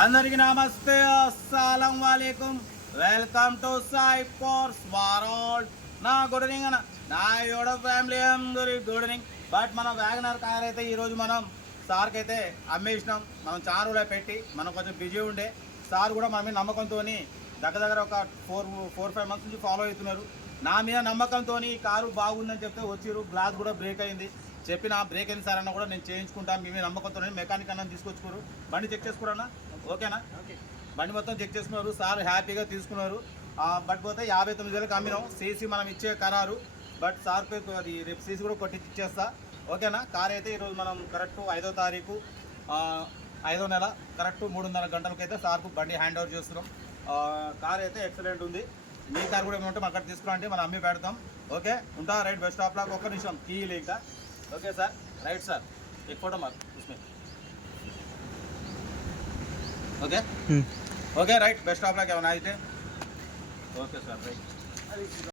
అందరికి నమస్తే, అస్సలం వాలేకుం. Welcome to Sai force world. నా గుడ్ ఈవినింగ్ అన్న, నా యోడ ఫ్యామిలీ అందరి గుడ్ ఈవినింగ్. బట్ మనం వ్యాగనర్ కార్ అయితే ఈరోజు మనం సార్కి అయితే అమ్మేసినాం. మనం చారులో పెట్టి మనం కొంచెం బిజీ ఉండే, సార్ కూడా మన మీద నమ్మకంతో దగ్గర ఒక 4-5 మంత్స్ నుంచి ఫాలో అవుతున్నారు. నా మీద నమ్మకంతో ఈ కారు బాగుందని చెప్తే వచ్చిరు. గ్లాస్ కూడా బ్రేక్ అయింది, చెప్పిన బ్రేక్ అయింది సార్ అన్న కూడా నేను చేయించుకుంటాను. మీ మీద నమ్మకంతో మెకానిక్ అన్న తీసుకొచ్చుకోరు. బండి చెక్ చేసుకున్నా, ఓకేనా? బండి మొత్తం చెక్ చేసుకున్నారు, సార్ హ్యాపీగా తీసుకున్నారు. బట్ పోతే 59,000కి అమ్మినాం. సీసీ మనం ఇచ్చే ఖరారు, బట్ సార్ పేరు అది రేపు సీసీ కూడా కొట్టి ఇచ్చేస్తా, ఓకేనా? కార్ అయితే ఈరోజు మనం కరెక్ట్ 5వ తారీఖు 5వ నెల కరెక్ట్ 3:30 గంటలకైతే సార్కు బండి హ్యాండ్ ఓవర్ చేస్తున్నాం. కార్ అయితే ఎక్సలెంట్ ఉంది. మీ కార్ కూడా ఏమంటే అక్కడ తీసుకురండి, మనం అమ్మి పెడతాం. ఓకే, ఉంటా. రైట్, బస్ స్టాప్ లాగా 1 నిమిషం కీ ఇంకా. ఓకే సార్, రైట్ సార్, एक फोटो मार उसमें. Okay okay, right, best of luck. Okay sir, right.